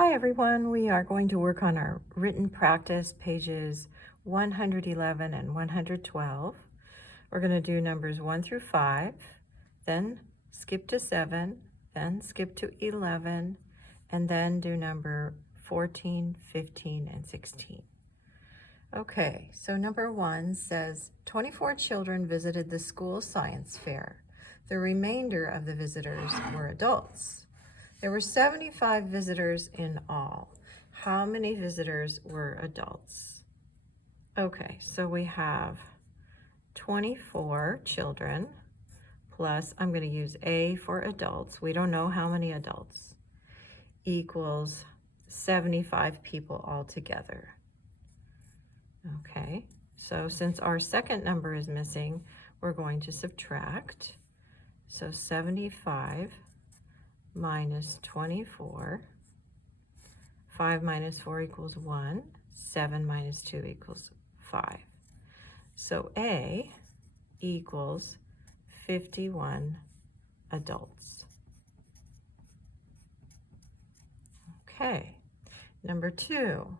Hi everyone, we are going to work on our written practice pages 111 and 112. We're going to do numbers 1 through 5, then skip to 7, then skip to 11, and then do number 14, 15, and 16. Okay, so number 1 says 24 children visited the school science fair. The remainder of the visitors were adults. There were 75 visitors in all. How many visitors were adults? Okay, so we have 24 children plus, I'm going to use A for adults. We don't know how many adults, equals 75 people altogether. Okay, so since our second number is missing, we're going to subtract. So 75 minus 24, 5 minus 4 equals 1, 7 minus 2 equals 5. So A equals 51 adults. Okay, number 2.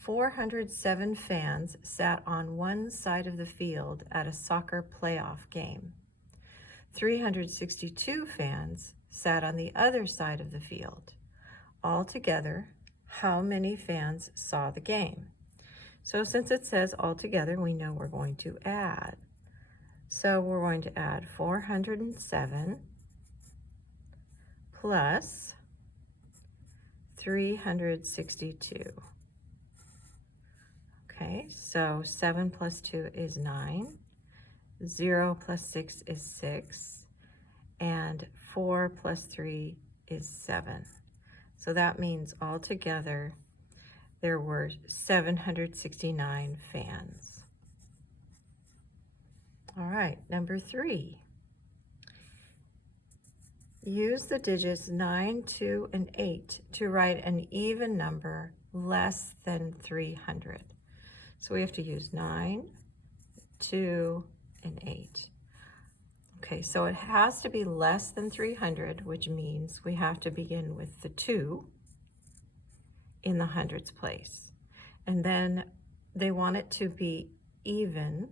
407 fans sat on one side of the field at a soccer playoff game. 362 fans sat on the other side of the field. Altogether, how many fans saw the game? So since it says altogether, we know we're going to add. So we're going to add 407 plus 362. Okay, so 7 plus 2 is 9. 0 plus 6 is 6, and 4 plus 3 is 7. So that means altogether there were 769 fans. All right, number 3. Use the digits 9, 2, and 8 to write an even number less than 300. So we have to use 9, 2, and 8. Okay, so it has to be less than 300, which means we have to begin with the 2 in the hundreds place. And then they want it to be even,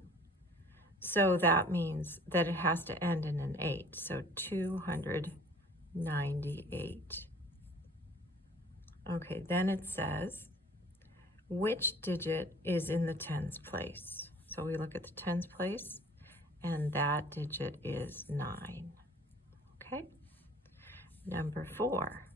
so that means that it has to end in an 8. So 298. Okay, then it says, which digit is in the tens place? So we look at the tens place, and that digit is 9. Okay, number 4.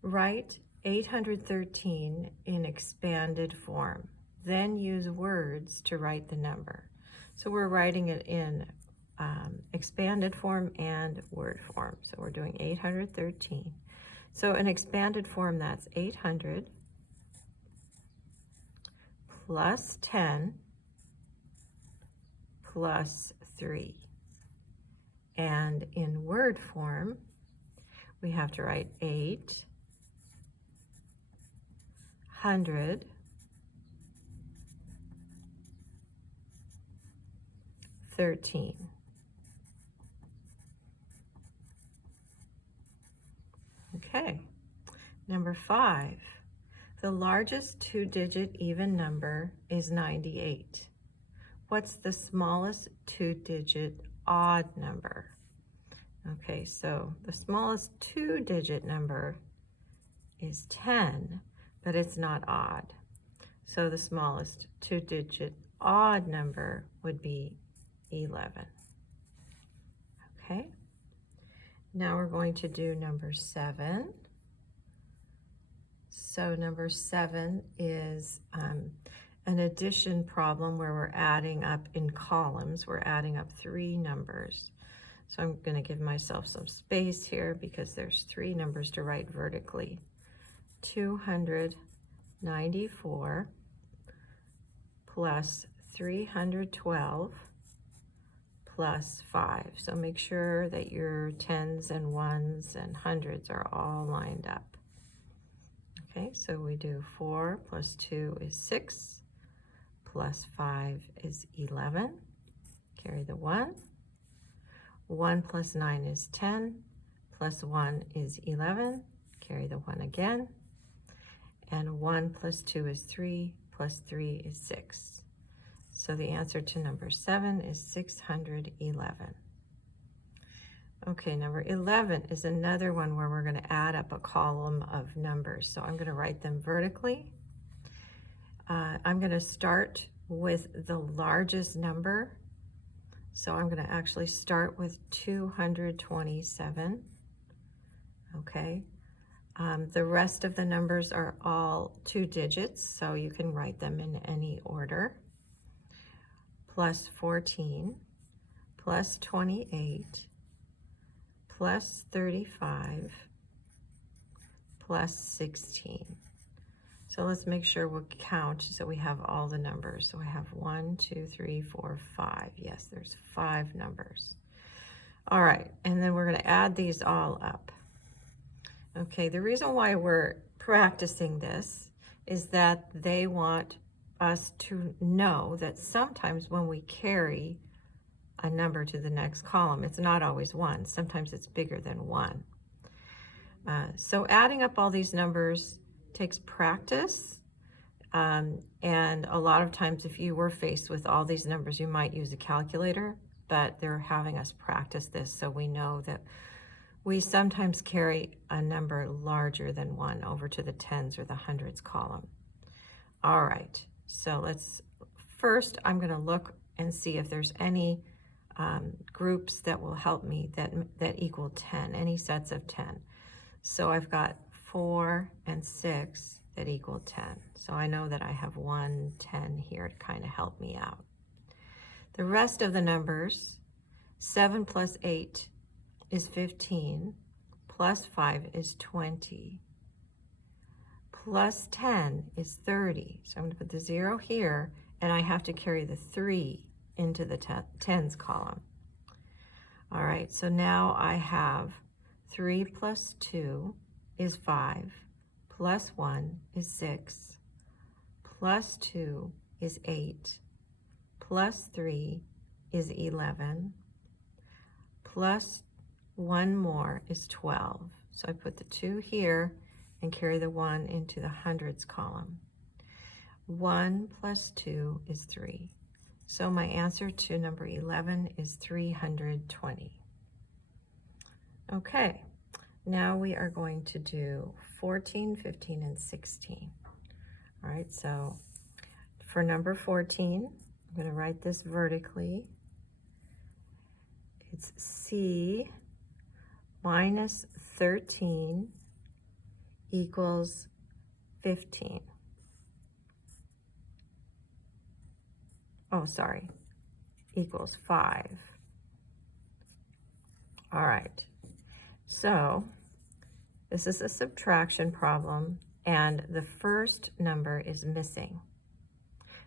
Write 813 in expanded form, then use words to write the number. So we're writing it in expanded form and word form. So we're doing 813. So in expanded form, that's 800 plus 10 plus 3. And in word form, we have to write 800 13. Okay, number 5. The largest 2-digit even number is 98. What's the smallest 2-digit odd number? Okay, so the smallest 2-digit number is 10, but it's not odd. So the smallest 2-digit odd number would be 11. Okay, now we're going to do number 7. So number 7 is an addition problem where we're adding up in columns. We're adding up 3 numbers. So I'm going to give myself some space here because there's 3 numbers to write vertically. 294 plus 312 plus 5. So make sure that your tens and ones and hundreds are all lined up. Okay, so we do 4 plus 2 is 6, plus 5 is 11. Carry the 1. 1 plus 9 is 10, plus 1 is 11. Carry the 1 again. And 1 plus 2 is 3, plus 3 is 6. So the answer to number 7 is 611. Okay, number 11 is another one where we're going to add up a column of numbers. So I'm going to write them vertically. I'm going to start with the largest number. So I'm going to actually start with 227. Okay. The rest of the numbers are all 2 digits, so you can write them in any order. Plus 14, plus 28, plus 35, plus 16. So let's make sure we count so we have all the numbers. So I have 1, 2, 3, 4, 5. Yes, there's 5 numbers. All right, and then we're going to add these all up. Okay, the reason why we're practicing this is that they want us to know that sometimes when we carry a number to the next column, it's not always 1. Sometimes it's bigger than 1. So adding up all these numbers takes practice. And a lot of times if you were faced with all these numbers, you might use a calculator, but they're having us practice this so we know that we sometimes carry a number larger than 1 over to the tens or the hundreds column. All right, so first I'm going to look and see if there's any groups that will help me that equal 10, any sets of 10. So I've got 4 and 6 that equal 10. So I know that I have 1, 10 here to kind of help me out. The rest of the numbers, 7 plus 8 is 15, plus 5 is 20, plus 10 is 30. So I'm going to put the 0 here, and I have to carry the 3 into the tens column. All right, so now I have 3 plus 2 is 5, plus 1 is 6, plus 2 is 8, plus 3 is 11, plus 1 more is 12. So I put the 2 here and carry the 1 into the hundreds column. 1 plus 2 is 3. So my answer to number 11 is 320. Okay, now we are going to do 14, 15, and 16. All right, so for number 14, I'm going to write this vertically. It's C minus 13 equals 15. Oh, sorry, equals 5. All right, so this is a subtraction problem, and the first number is missing.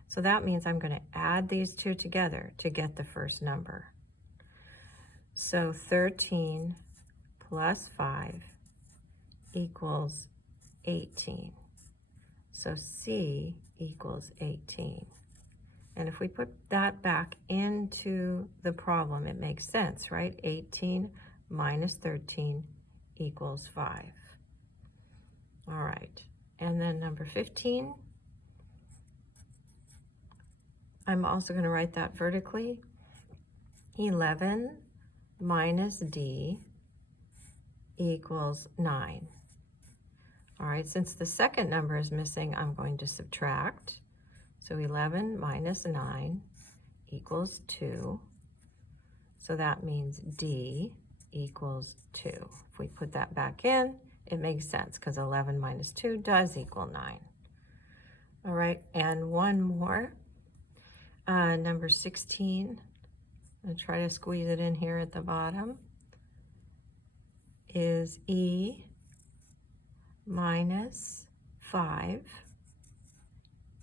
So that means I'm going to add these two together to get the first number. So 13 plus 5 equals 18. So C equals 18. And if we put that back into the problem, it makes sense, right? 18 minus 13 equals 5. All right, and then number 15, I'm also going to write that vertically. 11 minus D equals 9. All right, since the second number is missing, I'm going to subtract. So 11 minus 9 equals 2. So that means D equals 2. If we put that back in, it makes sense because 11 minus 2 does equal 9. All right, and one more. Number 16, I'm going to try to squeeze it in here at the bottom, is E minus 5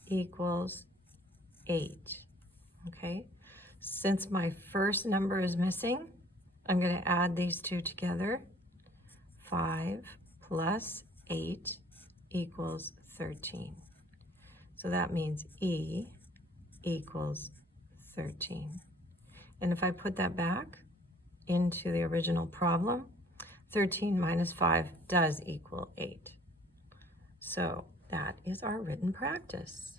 equals 8. Okay, since my first number is missing, I'm going to add these two together. 5 plus 8 equals 13. So that means E equals 13. And if I put that back into the original problem, 13 minus 5 does equal 8. So that is our written practice.